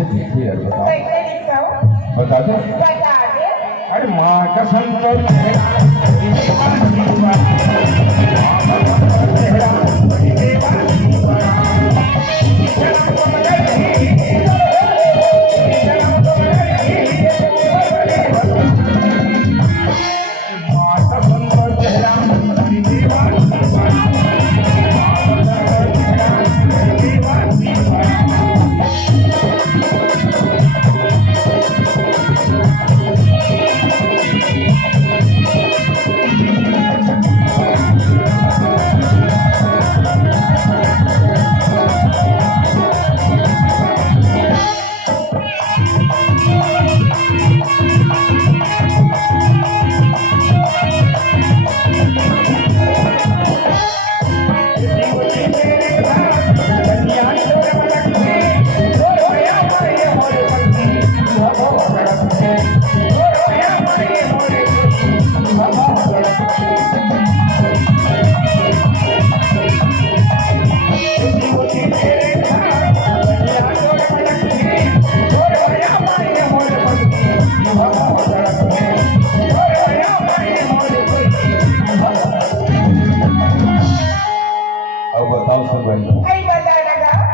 कैसे दिखती है बताओ? कैसे दिखता हूँ? बता दो। बता दे। अरे माँ कसम तो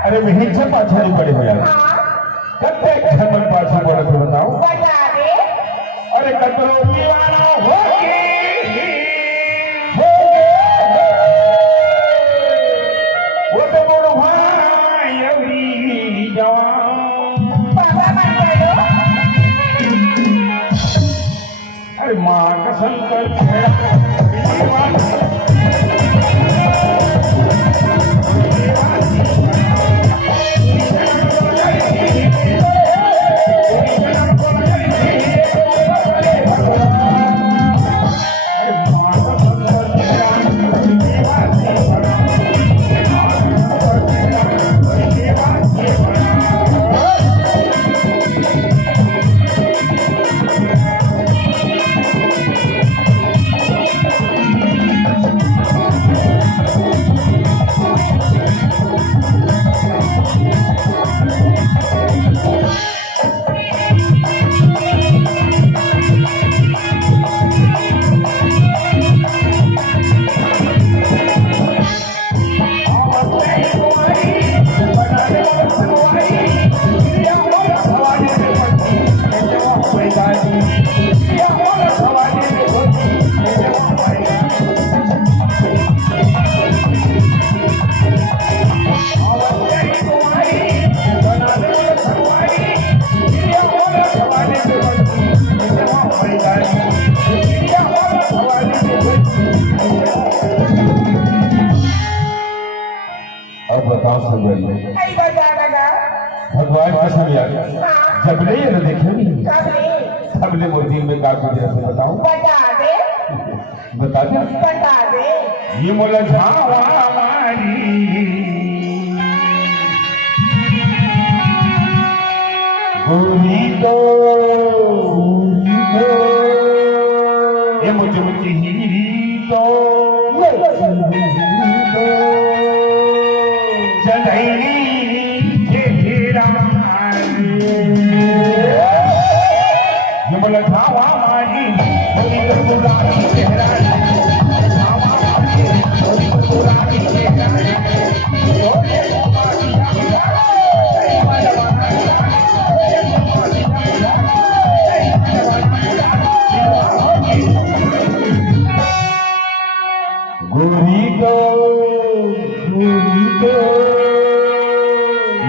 अरे वही से पाछा नहीं पड़े हो यार। कब तक घर पर पाछा बोले तो बताओ। बता दे। अरे कतरो दीवाना हो वो तो बोलो भाई अभी जवान पापा मत करो। अरे माँ कसम कर भगवान कसम यार जब नहीं है ना देखे नहीं सबने मोदी में का कुछ ऐसे बताओ। बता दे। बता दे। बता दे। ये मोला झावा मारी गोरी तो ये मुझे मुझे ही तो चढ़ी बोला झावा मारी होली तो पुरानी चेहरा झावा मारी होली तो पुरानी चेहरा होली तो पुरानी चेहरा गोरी तो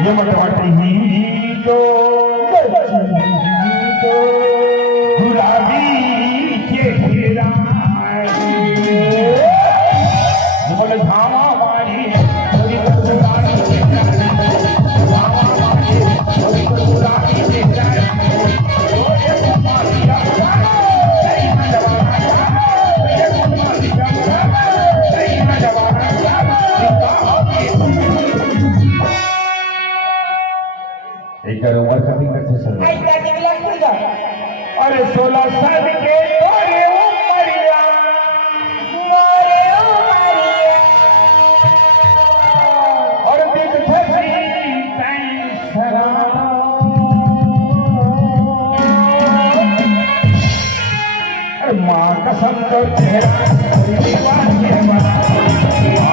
ये मटवाटी ही तो गुलाबी चेहरा बोले झावा मारी होली तो पुरानी चेहरा झावा मारी होली तो पुरानी चेहरा अरे 16 साल के तोरे उमरिया और दिख फसी तैं सरा कसम तो चेहरा कोई दीवार के बना